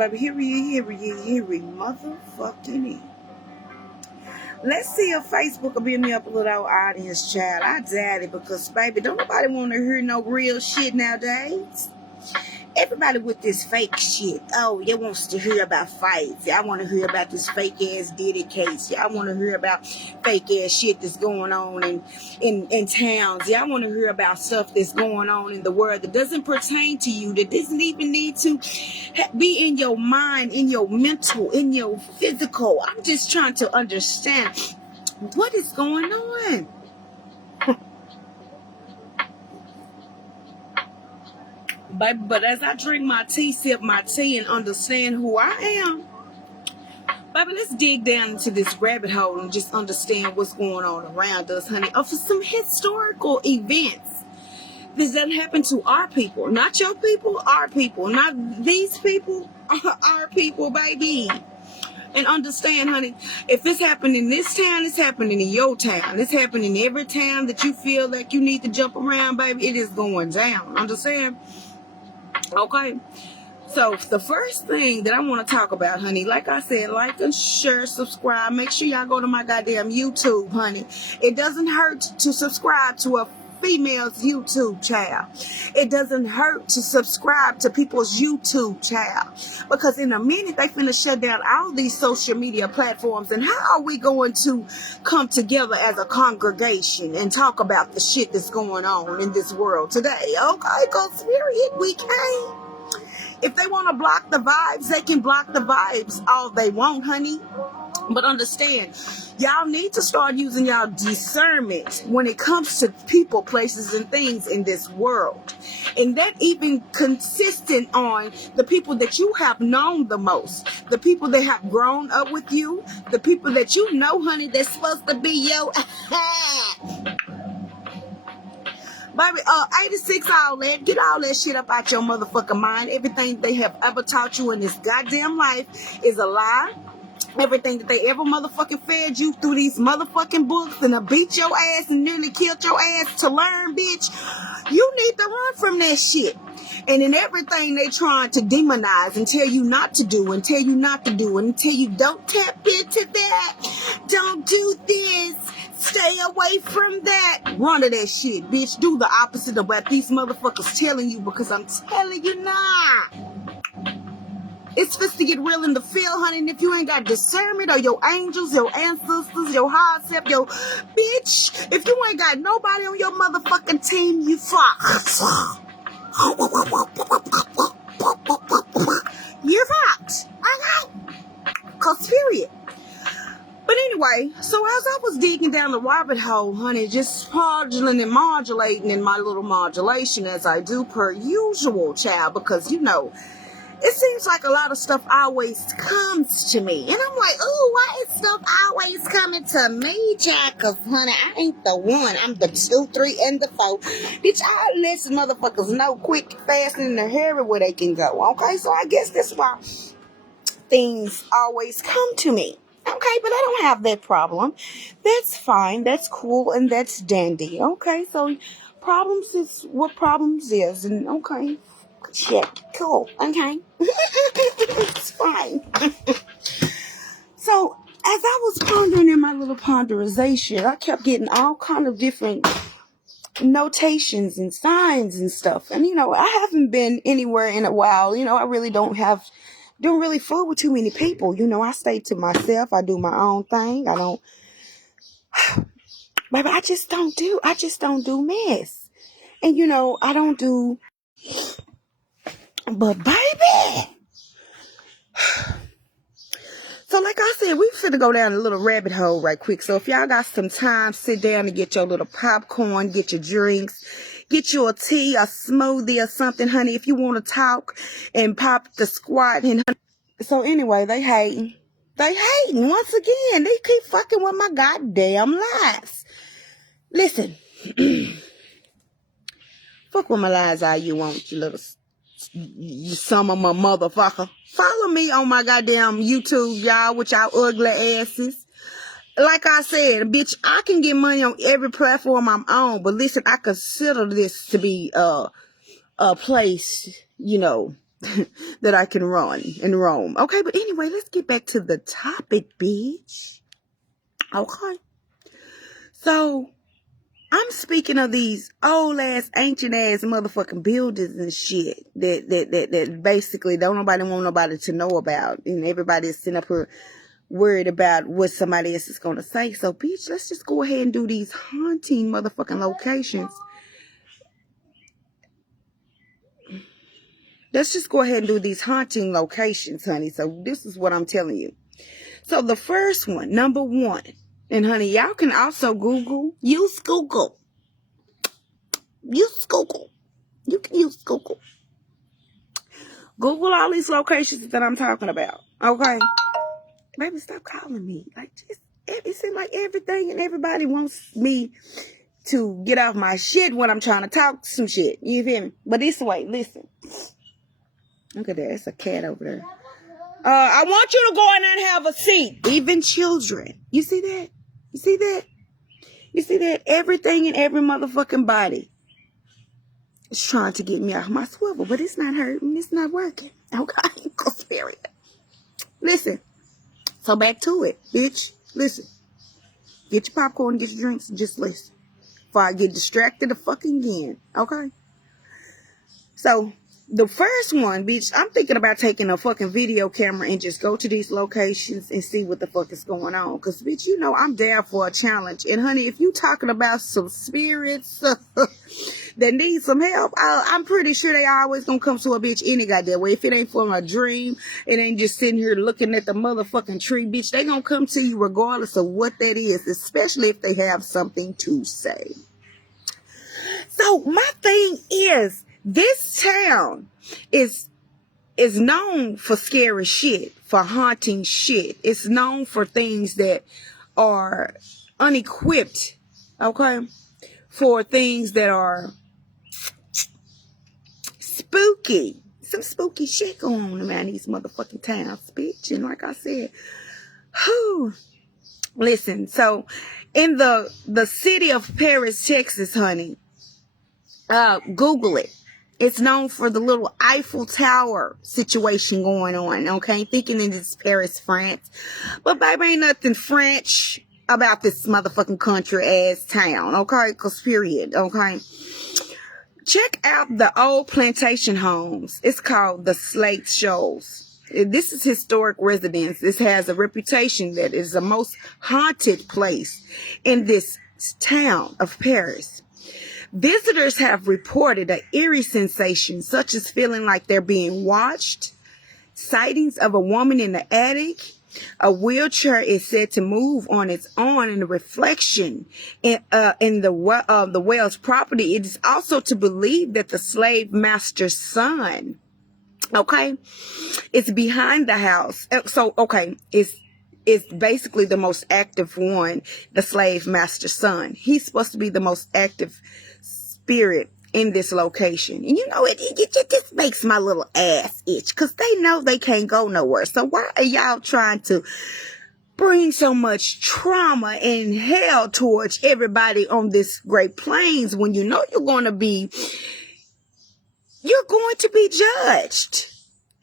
Baby, here we motherfucking is. Let's see if Facebook will be in the upper little audience, child. I doubt it because, baby, don't nobody want to hear no real shit nowadays. Everybody with this fake shit. Oh, you wants to hear about fights. I want to hear about this fake ass Diddy case. I want to hear about fake ass shit that's going on in towns. I want to hear about stuff that's going on in the world that doesn't pertain to you, that doesn't even need to be in your mind, in your mental, in your physical. I'm just trying to understand what is going on. Baby, but as I drink my tea, sip my tea, and understand who I am, baby, let's dig down into this rabbit hole and just understand what's going on around us, honey. For some historical events that happened to our people. Not your people, our people. Not these people, our people, baby. And understand, honey, if it's happening in this town, it's happening in your town. It's happening in every town that you feel like you need to jump around, baby. It is going down. Understand? Okay, so the first thing that I want to talk about, honey, like I said, like and share, subscribe. Make sure y'all go to my goddamn YouTube, honey. It doesn't hurt to subscribe to a female's YouTube channel. It doesn't hurt to subscribe to people's YouTube channel, because in a minute they finna shut down all these social media platforms. And how are we going to come together as a congregation and talk about the shit that's going on in this world today? Okay, cause period, we can't. If they want to block the vibes, they can block the vibes all they want, honey. But understand, y'all need to start using y'all discernment when it comes to people, places, and things in this world. And that even consistent on the people that you have known the most, the people that have grown up with you, the people that you know, honey, that's supposed to be your baby, 86, all that. Get all that shit up out your motherfucking mind. Everything they have ever taught you in this goddamn life is a lie. Everything that they ever motherfucking fed you through these motherfucking books and beat your ass and nearly killed your ass to learn, bitch. You need to run from that shit. And in everything they trying to demonize and tell you not to do and tell you not to do and tell you don't tap into that, don't do this, stay away from that. Run to that shit, bitch. Do the opposite of what these motherfuckers telling you, because I'm telling you not. It's supposed to get real in the field, honey. And if you ain't got discernment, or your angels, your ancestors, your high self, your bitch, if you ain't got nobody on your motherfucking team, you fucked. You're fucked. Okay? Cause period. But anyway, so as I was digging down the rabbit hole, honey, just moduling and modulating in my little modulation as I do per usual, child, because, you know, it seems like a lot of stuff always comes to me. And I'm like, ooh, why is stuff always coming to me, child? Because, honey, I ain't the one. I'm the 2, 3, and the 4. Bitch, I let some motherfuckers know quick, fast, and in a hurry where they can go. Okay, so I guess that's why things always come to me. Okay, but I don't have that problem. That's fine. That's cool, and that's dandy. Okay, so problems is what problems is. And okay. Shit, cool, okay. It's fine. So, as I was pondering in my little ponderization, I kept getting all kind of different notations and signs and stuff. And, you know, I haven't been anywhere in a while. You know, I really don't really fool with too many people. You know, I stay to myself. I do my own thing. I don't, baby, I just don't do mess. And, you know, I don't do, but baby, so like I said, we finna go down a little rabbit hole right quick. So if y'all got some time, sit down and get your little popcorn, get your drinks, get you a tea, a smoothie or something, honey. If you want to talk and pop the squat. And so anyway, they hating. Once again. They keep fucking with my goddamn lies. Listen. Fuck with my lies all you want, you some of my motherfucker. Follow me on my goddamn YouTube, y'all, with y'all ugly asses. Like I said, bitch, I can get money on every platform I'm on, but listen, I consider this to be a place, you know, that I can run and roam. Okay, but anyway, let's get back to the topic, bitch. Okay. So, I'm speaking of these old ass, ancient ass motherfucking buildings and shit that basically don't nobody want nobody to know about. And everybody's sitting up here worried about what somebody else is going to say. So, bitch, let's just go ahead and do these haunting motherfucking locations. Let's just go ahead and do these haunting locations, honey. So this is what I'm telling you. So the first one, number one, and honey, y'all can also Google. Use Google. Use Google. You can use Google. Google all these locations that I'm talking about. Okay? Baby, stop calling me. Like, just, it seems like everything and everybody wants me to get off my shit when I'm trying to talk some shit. You feel me? But this way, listen. Look at that. It's a cat over there. I want you to go in there and have a seat. Even children. You see that? You see that? You see that? Everything in every motherfucking body is trying to get me off my swivel. But it's not hurting. It's not working. Okay? Period. Listen. So back to it, bitch. Listen. Get your popcorn, get your drinks, and just listen. Before I get distracted the fucking again. Okay? So, the first one, bitch, I'm thinking about taking a fucking video camera and just go to these locations and see what the fuck is going on. Because, bitch, you know I'm down for a challenge. And, honey, if you talking about some spirits that need some help, I'm pretty sure they always gonna come to a bitch any goddamn way. If it ain't from a dream, it ain't just sitting here looking at the motherfucking tree, bitch. They gonna come to you regardless of what that is, especially if they have something to say. So, my thing is, this town is known for scary shit, for haunting shit. It's known for things that are unequipped, okay? For things that are spooky. Some spooky shit going on around these motherfucking towns, bitch. And like I said, whew. Listen, so in the city of Paris, Texas, honey, Google it. It's known for the little Eiffel Tower situation going on, okay? Thinking it is Paris, France. But baby, ain't nothing French about this motherfucking country-ass town, okay? Because period, okay? Check out the old plantation homes. It's called the Slate Shoals. This is historic residence. This has a reputation that is the most haunted place in this town of Paris. Visitors have reported an eerie sensation, such as feeling like they're being watched, sightings of a woman in the attic. A wheelchair is said to move on its own in the reflection in the well's property. It is also to believe that the slave master's son, okay, is behind the house. So, okay, it's basically the most active one, the slave master's son. He's supposed to be the most active spirit in this location. And you know, it just makes my little ass itch because they know they can't go nowhere. So why are y'all trying to bring so much trauma and hell towards everybody on this Great Plains when you know you're going to be judged?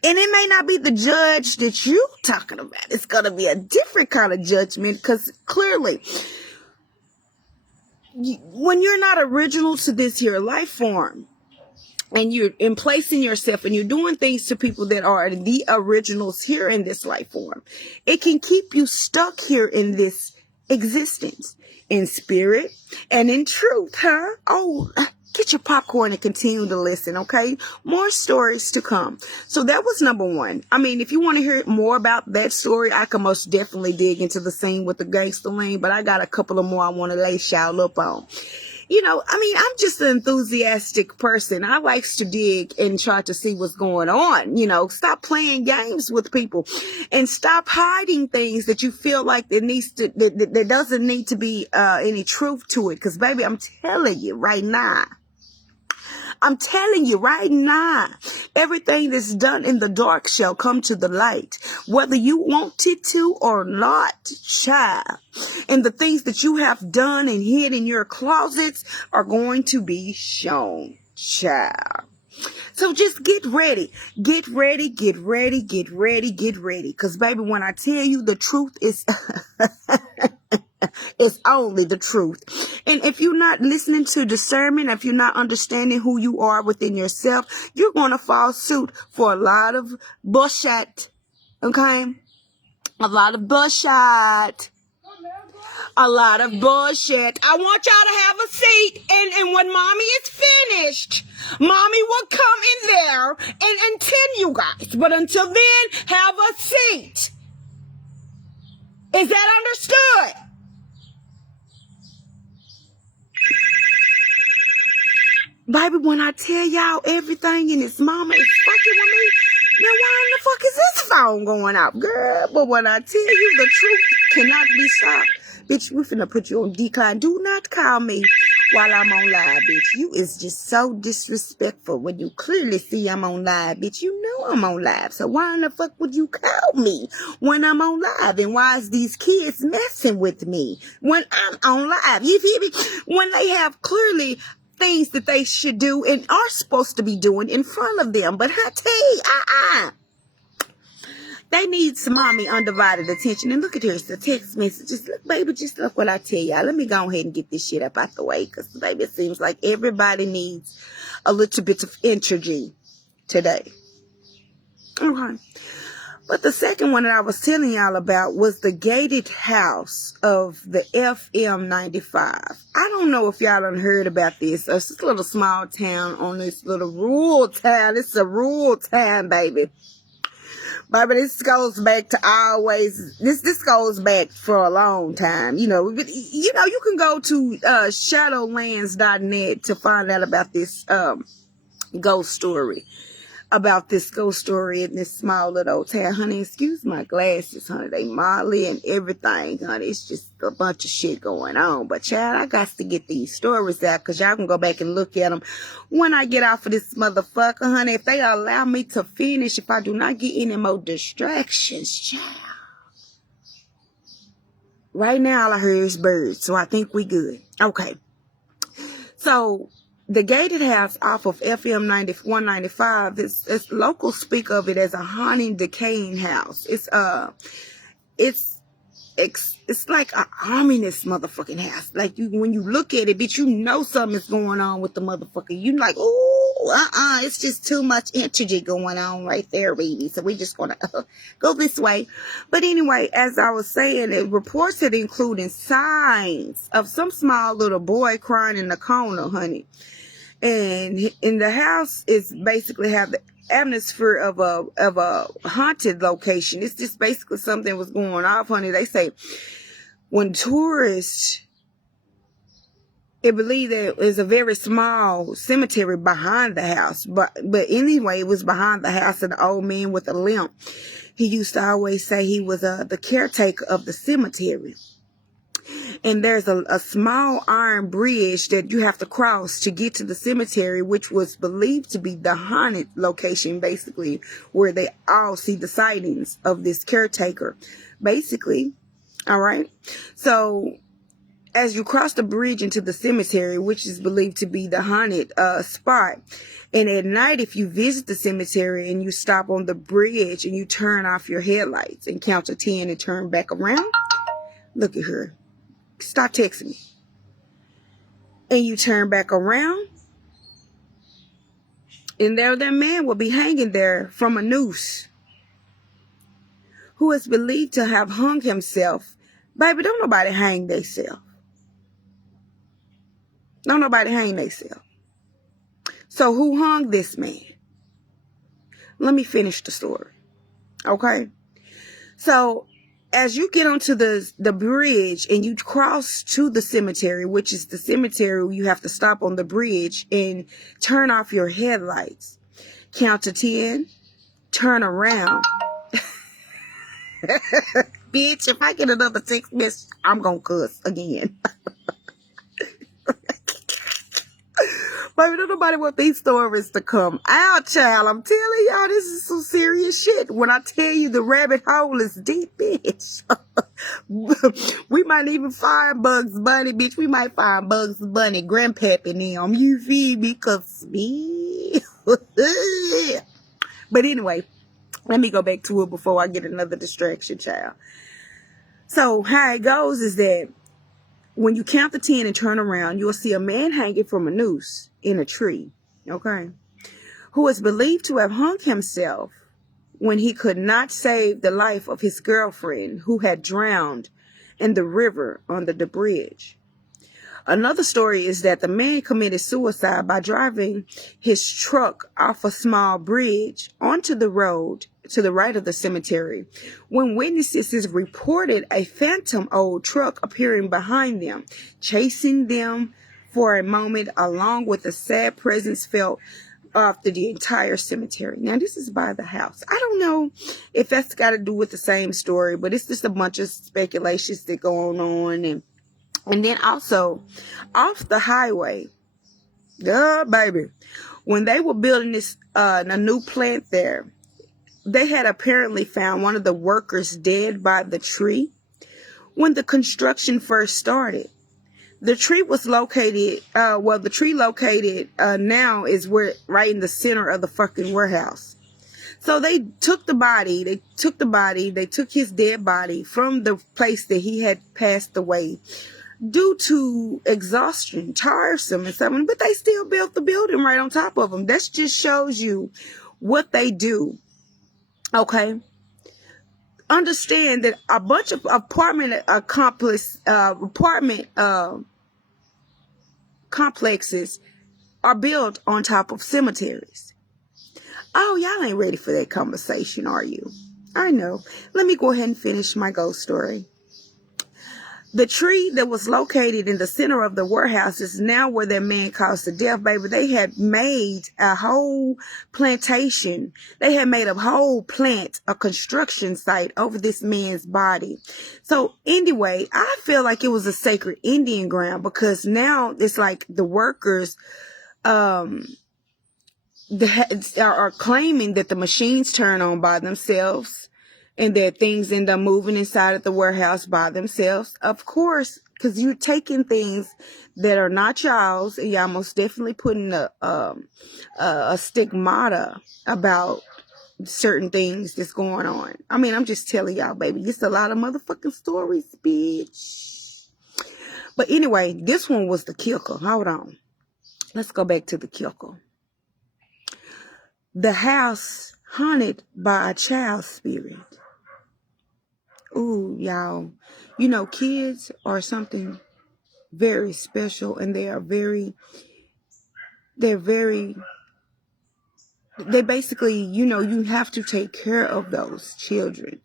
And it may not be the judge that you're talking about. It's going to be a different kind of judgment because clearly, when you're not original to this here life form and you're placing yourself and you're doing things to people that are the originals here in this life form, it can keep you stuck here in this existence, in spirit and in truth, huh? Oh, get your popcorn and continue to listen, okay? More stories to come. So that was number one. I mean, if you want to hear more about that story, I can most definitely dig into the scene with the gangster lane, but I got a couple of more I want to lace y'all up on. You know, I mean, I'm just an enthusiastic person. I likes to dig and try to see what's going on. You know, stop playing games with people and stop hiding things that you feel like there doesn't need to be any truth to it. Because, baby, I'm telling you right now, everything that's done in the dark shall come to the light, whether you want it to or not, child. And the things that you have done and hid in your closets are going to be shown, child. So just get ready. Get ready, get ready, get ready, get ready. Because, baby, when I tell you the truth is... it's only the truth. And if you're not listening to discernment, if you're not understanding who you are within yourself, you're going to fall suit for a lot of bullshit. Okay? A lot of bullshit. A lot of bullshit. I want y'all to have a seat, and when mommy is finished, mommy will come in there and tell you guys. But until then, have a seat. Is that understood? Baby, when I tell y'all everything in this mama is fucking with me, then why in the fuck is this phone going out, girl? But when I tell you the truth cannot be stopped, bitch, we finna put you on decline. Do not call me while I'm on live, bitch. You is just so disrespectful when you clearly see I'm on live, bitch. You know I'm on live, so why in the fuck would you call me when I'm on live? And why is these kids messing with me when I'm on live? You feel me? When they have clearly things that they should do and are supposed to be doing in front of them. But I tell you, they need some mommy undivided attention. And look at here, it's the text messages. Look, baby, just look what I tell y'all. Let me go ahead and get this shit up out the way. Because, baby, it seems like everybody needs a little bit of energy today. Okay. But the second one that I was telling y'all about was the gated house of the FM 95. I don't know if y'all done heard about this. It's this little small town on this little rural town. It's a rural town, baby. Baby, this goes back to always, this goes back for a long time. You know, you can go to shadowlands.net to find out about this ghost story. About this ghost story in this small little town. Honey, excuse my glasses, honey. They Molly and everything, honey. It's just a bunch of shit going on. But, child, I got to get these stories out because y'all can go back and look at them when I get off of this motherfucker, honey. If they allow me to finish, if I do not get any more distractions, child. Right now, all I heard is birds, so I think we good. Okay. So... the gated house off of FM 195, it's locals speak of it as a haunting, decaying house. It's like an ominous motherfucking house. Like when you look at it, bitch, you know something's going on with the motherfucker. You like, oh, it's just too much energy going on right there, baby. So we just gonna go this way. But anyway, as I was saying, it reports it including signs of some small little boy crying in the corner, honey. And in the house is basically have the atmosphere of a haunted location. It's just basically something was going off, honey. They say when tourists, they believe there is a very small cemetery behind the house, but anyway, it was behind the house of the old man with a limp. He used to always say he was the caretaker of the cemetery. And there's a small iron bridge that you have to cross to get to the cemetery, which was believed to be the haunted location, basically, where they all see the sightings of this caretaker, basically. All right. So as you cross the bridge into the cemetery, which is believed to be the haunted spot, and at night, if you visit the cemetery and you stop on the bridge and you turn off your headlights and count to 10 and turn back around, look at her. Stop texting me. And you turn back around, and there that man will be hanging there from a noose, who is believed to have hung himself. Baby, don't nobody hang theyself. Don't nobody hang theyself. So who hung this man? Let me finish the story. Okay? So as you get onto the bridge and you cross to the cemetery, which is the cemetery, you have to stop on the bridge and turn off your headlights. Count to 10. Turn around. Bitch, if I get another text message, I'm going to cuss again. Baby, don't nobody want these stories to come out, child. I'm telling y'all, this is some serious shit. When I tell you the rabbit hole is deep, bitch. We might even find Bugs Bunny, bitch. We might find Bugs Bunny, Grandpappy and them. You feel me? Because me. But anyway, let me go back to it before I get another distraction, child. So how it goes is that when you count to 10 and turn around, you'll see a man hanging from a noose in a tree, okay, who is believed to have hung himself when he could not save the life of his girlfriend who had drowned in the river under the bridge. Another story is that the man committed suicide by driving his truck off a small bridge onto the road to the right of the cemetery, when witnesses reported a phantom old truck appearing behind them, chasing them for a moment, along with a sad presence felt after the entire cemetery. Now, this is by the house. I don't know if that's got to do with the same story, but it's just a bunch of speculations that go on. And then also, off the highway, baby, when they were building this a new plant there, they had apparently found one of the workers dead by the tree when the construction first started. The tree was located, the tree located now is where right in the center of the fucking warehouse. So they took his dead body from the place that he had passed away due to exhaustion, tiresome and something, but they still built the building right on top of them. That just shows you what they do. Okay. Understand that a bunch of apartment complexes are built on top of cemeteries. Oh, y'all ain't ready for that conversation, are you? I know. Let me go ahead and finish my ghost story. The tree that was located in the center of the warehouse is now where that man caused the death, baby. They had made a whole plantation. They had made a whole plant, a construction site over this man's body. So anyway, I feel like it was a sacred Indian ground, because now it's like the workers are claiming that the machines turn on by themselves, and that things end up moving inside of the warehouse by themselves. Of course, because you're taking things that are not y'all's, and y'all most definitely putting a stigmata about certain things that's going on. I mean, I'm just telling y'all, baby, just a lot of motherfucking stories, bitch. But anyway, this one was the kicker. Hold on. Let's go back to the kicker. The house haunted by a child spirit. Ooh, y'all, you know, kids are something very special, and they basically, you know, you have to take care of those children.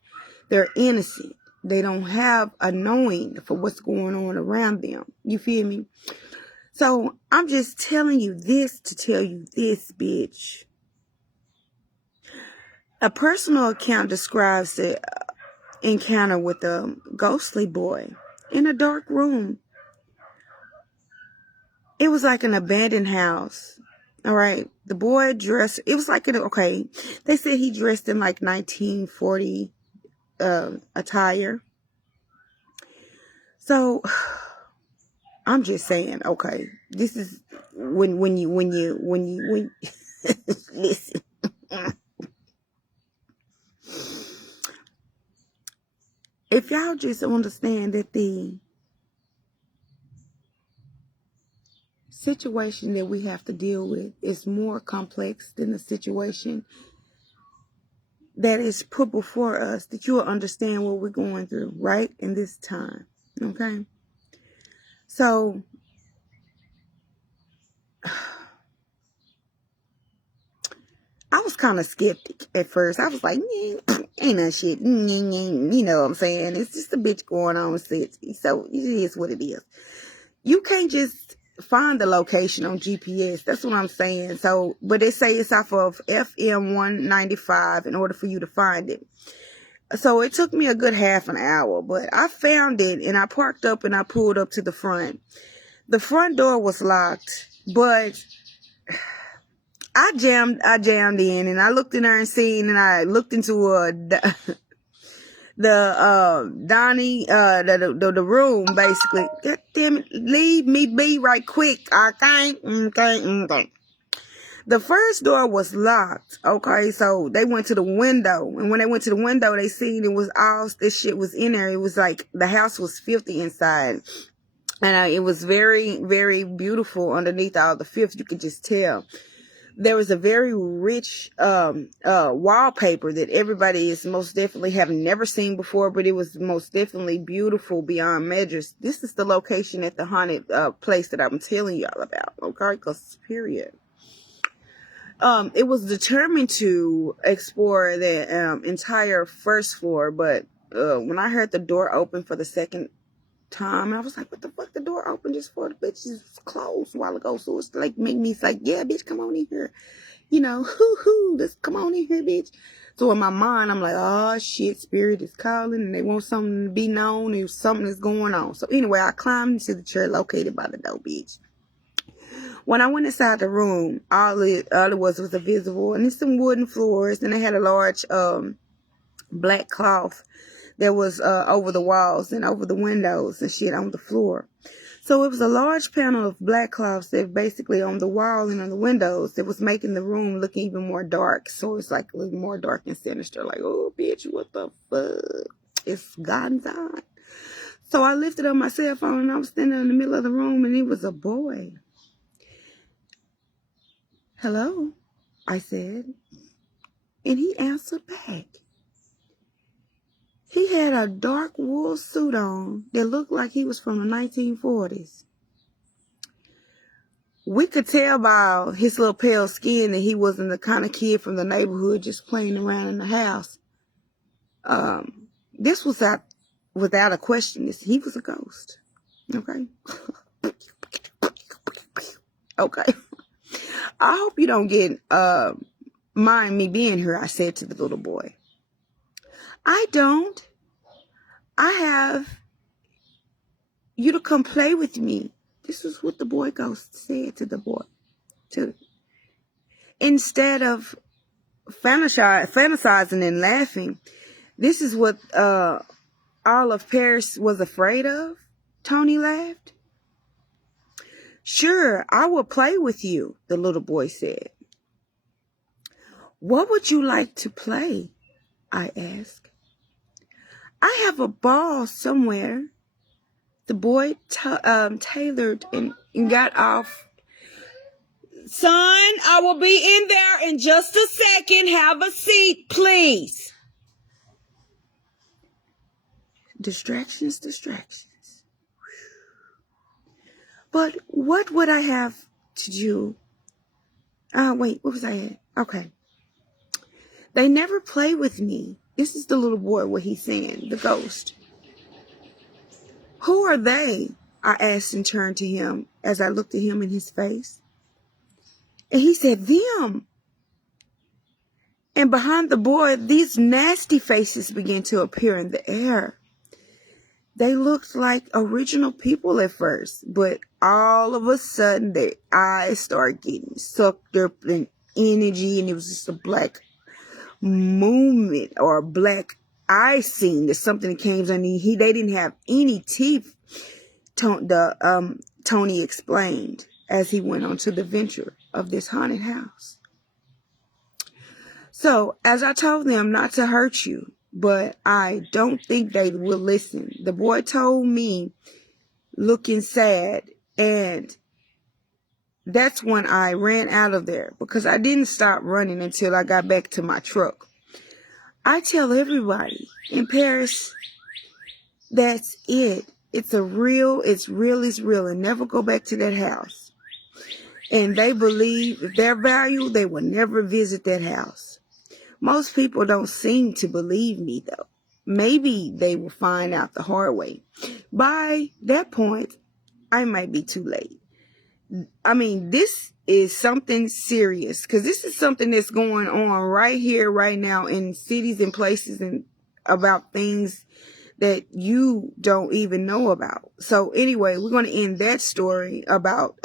They're innocent. They don't have a knowing for what's going on around them. You feel me? So I'm just telling you this to tell you this, bitch. A personal account describes the encounter with a ghostly boy in a dark room. It was like an abandoned house. All right. The boy dressed, it was like they said he dressed in like 1940 attire. So I'm just saying, okay, this is when you listen. If y'all just understand that the situation that we have to deal with is more complex than the situation that is put before us, that you'll understand what we're going through right in this time. Okay? So I was kind of skeptic at first. I was like, ain't that shit. You know what I'm saying? It's just a bitch going on with it. So it is what it is. You can't just find the location on GPS. That's what I'm saying. So, but they say it's off of FM 195 in order for you to find it. So it took me a good half an hour, but I found it, and I parked up and I pulled up to the front. The front door was locked, but I jammed in, and I looked in there and seen, and I looked into the room, basically. God damn it, leave me be right quick. Okay. The first door was locked. Okay, so they went to the window, and when they went to the window, they seen it was all this shit was in there. It was like the house was filthy inside, and it was very, very beautiful underneath all the filth. You could just tell. There was a very rich wallpaper that everybody is most definitely have never seen before, but it was most definitely beautiful beyond measures. This is the location at the haunted place that I'm telling y'all about. Okay, because period. It was determined to explore the entire first floor, but when I heard the door open for the second time, I was like, what the fuck? The door opened just for the bitch is closed a while ago. So it's like, make me like, yeah, bitch, come on in here. You know, let's come on in here, bitch. So in my mind, I'm like, oh shit, spirit is calling and they want something to be known if something is going on. So anyway, I climbed into the chair located by the door, bitch. When I went inside the room, all it was a visible, and it's some wooden floors, and they had a large black cloth that was over the walls and over the windows and shit on the floor. So it was a large panel of black cloths that basically on the wall and on the windows that was making the room look even more dark. So it's like a little more dark and sinister. Like, oh, bitch, what the fuck? It's God's on. So I lifted up my cell phone and I was standing in the middle of the room and it was a boy. Hello, I said. And he answered back. He had a dark wool suit on that looked like he was from the 1940s. We could tell by his little pale skin that he wasn't the kind of kid from the neighborhood just playing around in the house. This was without a question. He was a ghost. Okay? Okay. I hope you don't get mind me being here, I said to the little boy. I don't. I have you to come play with me. This was what the boy ghost said to the boy. Instead of fantasizing and laughing, this is what all of Paris was afraid of. Tony laughed. Sure, I will play with you, the little boy said. What would you like to play? I asked. I have a ball somewhere. The boy tailored and got off. Son, I will be in there in just a second. Have a seat, please. Distractions. But what would I have to do? Wait, what was I at? Okay. They never play with me. This is the little boy, what he's saying, the ghost. Who are they? I asked and turned to him as I looked at him in his face. And he said, them. And behind the boy, these nasty faces began to appear in the air. They looked like original people at first, but all of a sudden their eyes started getting sucked up in energy, and it was just a black movement or a black eye scene. There's something that came on. They didn't have any teeth. Tony explained as he went on to the venture of this haunted house. So, as I told them not to hurt you, but I don't think they will listen. The boy told me, looking sad, and that's when I ran out of there because I didn't stop running until I got back to my truck. I tell everybody in Paris, that's it. It's real, and never go back to that house. And they believe if they're valued, they will never visit that house. Most people don't seem to believe me, though. Maybe they will find out the hard way. By that point, I might be too late. I mean, this is something serious because this is something that's going on right here, right now in cities and places and about things that you don't even know about. So anyway, we're going to end that story about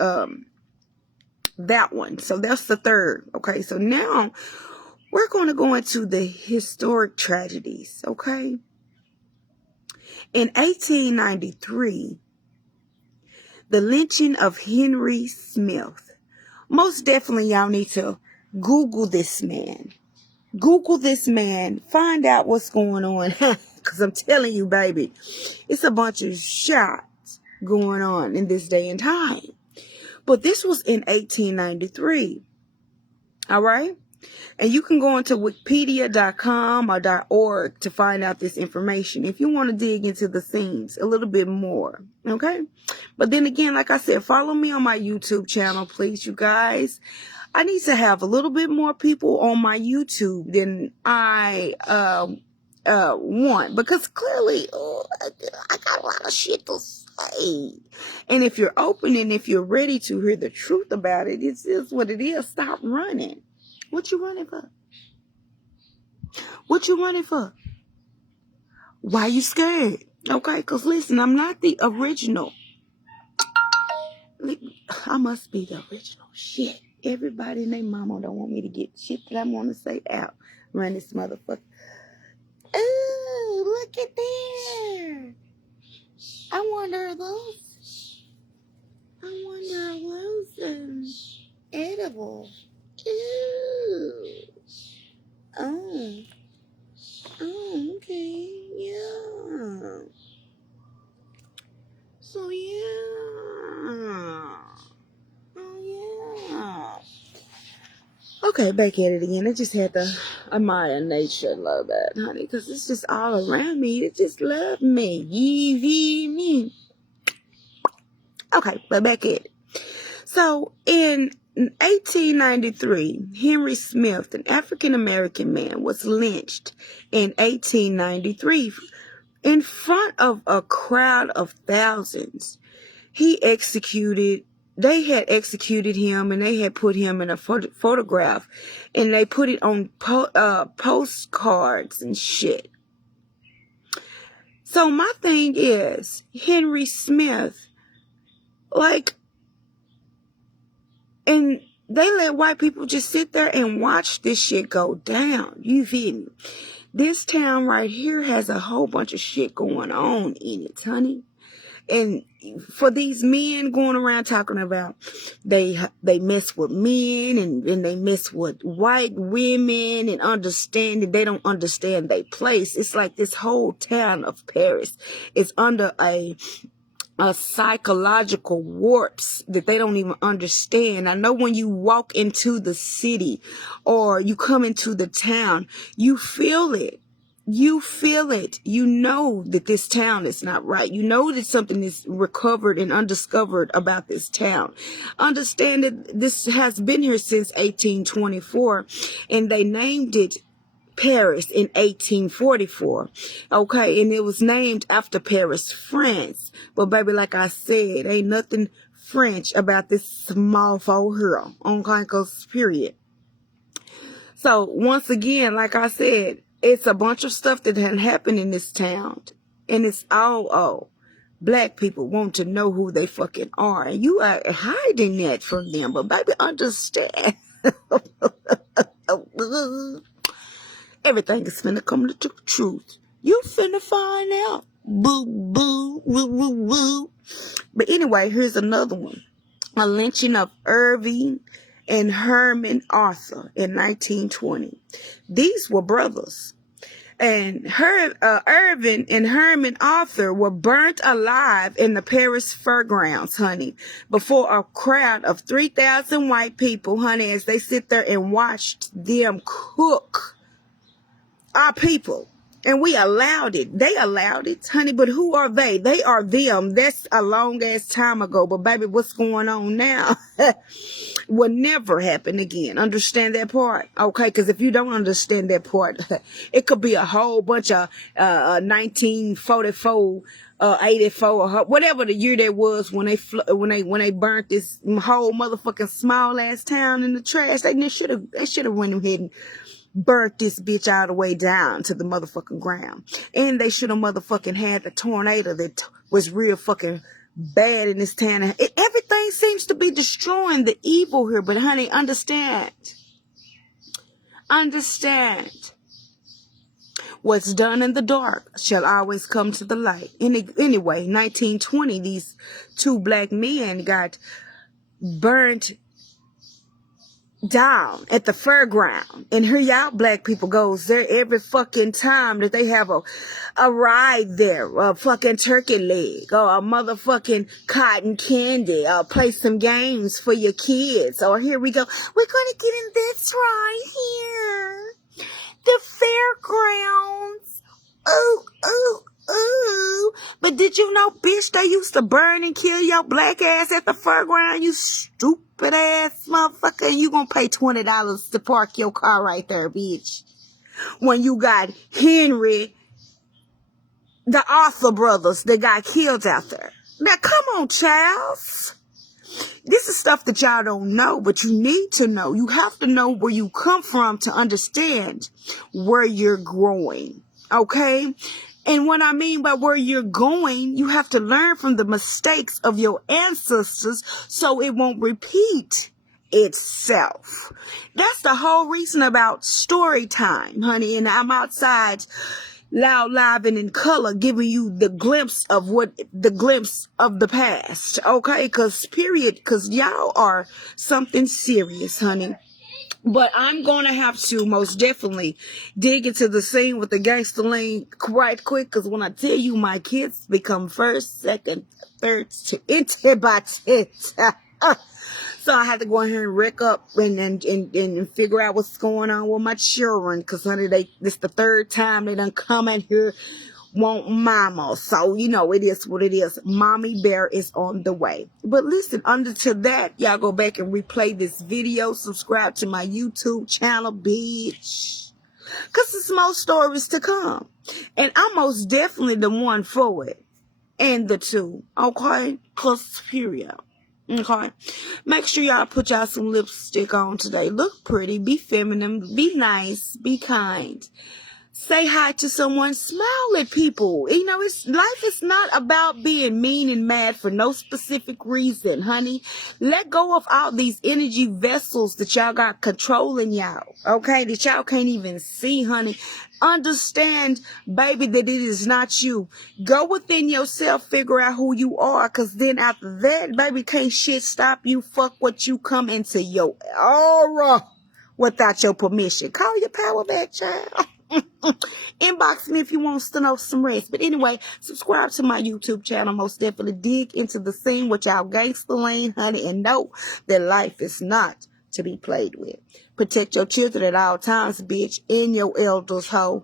that one. So that's the third. Okay, so now we're going to go into the historic tragedies, okay? In 1893, the lynching of Henry Smith most definitely y'all need to Google this man. Google this man. Find out what's going on. Because I'm telling you, baby, it's a bunch of shots going on in this day and time. But this was in 1893. All right? And you can go into wikipedia.com or .org to find out this information if you want to dig into the scenes a little bit more. Okay? But then again, like I said, follow me on my YouTube channel, please, you guys. I need to have a little bit more people on my YouTube than I want, because clearly I got a lot of shit to say. And if you're open and if you're ready to hear the truth about it, it's what it is. Stop running. What you running for? What you running for? Why you scared? Okay, because listen, I'm not the original. I must be the original. Shit. Everybody and their mama don't want me to get shit that I want to say out. Run this motherfucker. Ooh, look at there. I wonder are those edible. Ooh. Oh, okay. Yeah. So, yeah. Oh, yeah. Okay, back at it again. I just had to admire nature and love that, honey, because it's just all around me. It just love me. Me. Okay, but back at it. So, in 1893, Henry Smith, an African-American man, was lynched in 1893 in front of a crowd of thousands. They had executed him, and they had put him in a photograph, and they put it on postcards and shit. So my thing is, Henry Smith, and they let white people just sit there and watch this shit go down. You feel me? This town right here has a whole bunch of shit going on in it, honey. And for these men going around talking about they mess with men and they mess with white women and understanding, they don't understand their place. It's like this whole town of Paris is under a psychological warps that they don't even understand. I know when you walk into the city or you come into the town, you feel it. You feel it. You know that this town is not right. You know that something is recovered and undiscovered about this town. Understand that this has been here since 1824, and they named it Paris in 1844. Okay, and it was named after Paris, France. But baby, like I said, ain't nothing French about this small faux hero. Okay, cause period. So once again, like I said, it's a bunch of stuff that had happened in this town. And it's all black people want to know who they fucking are. And you are hiding that from them. But baby, understand. Everything is finna come to the truth. You finna find out. Boo, boo, woo, woo, woo. But anyway, here's another one. A lynching of Irving and Herman Arthur in 1920. These were brothers. And Irving and Herman Arthur were burnt alive in the Paris fairgrounds, honey, before a crowd of 3,000 white people, honey, as they sit there and watched them cook our people. And we allowed it. They allowed it, honey. But who are they? They are them. That's a long ass time ago. But baby, what's going on now will never happen again. Understand that part? Okay. Because if you don't understand that part, it could be a whole bunch of 1944, 84, or whatever the year that was when they burnt this whole motherfucking small ass town in the trash. They should have went ahead and burnt this bitch all the way down to the motherfucking ground. And they should have motherfucking had the tornado that was real fucking bad in this town. Everything seems to be destroying the evil here. But honey, understand. What's done in the dark shall always come to the light. Anyway, 1920, these two black men got burnt down at the fairground, and here y'all black people goes there every fucking time that they have a ride there, a fucking turkey leg or a motherfucking cotton candy, or play some games for your kids. Or here we go, we're gonna get in this right here, the fairgrounds. Ooh, ooh, ooh. But did you know, bitch, they used to burn and kill your black ass at the fairground, you stupid ass motherfucker. You gonna pay $20 to park your car right there, bitch. When you got Henry, the Arthur brothers that got killed out there. Now, come on, Charles. This is stuff that y'all don't know, but you need to know. You have to know where you come from to understand where you're growing. Okay? And what I mean by where you're going, you have to learn from the mistakes of your ancestors so it won't repeat itself. That's the whole reason about story time, honey. And I'm outside loud, live, and in color, giving you the glimpse of the past. Okay? Cause y'all are something serious, honey. But I'm going to have to most definitely dig into the scene with the gangster lane right quick. Because when I tell you my kids become first, second, third, so I had to go in here and wreck up and figure out what's going on with my children. Because, honey, this the third time they done come in here want mama. So, you know, it is what it is. Mommy Bear is on the way. But listen, under to that, y'all go back and replay this video. Subscribe to my YouTube channel, bitch. Because there's more stories to come. And I'm most definitely the one for it. And the two. Okay? Because, period. Okay? Make sure y'all put y'all some lipstick on today. Look pretty. Be feminine. Be nice. Be kind. Say hi to someone, smile at people. You know, life is not about being mean and mad for no specific reason, honey. Let go of all these energy vessels that y'all got controlling y'all, okay? That y'all can't even see, honey. Understand, baby, that it is not you. Go within yourself, figure out who you are, because then after that, baby, can't shit stop you. Fuck what you come into your aura without your permission. Call your power back, child. Inbox me if you want to know some rest. But anyway, subscribe to my YouTube channel. Most definitely dig into the scene with y'all gangster lane, honey, and know that life is not to be played with. Protect your children at all times, bitch, and your elders, hoe.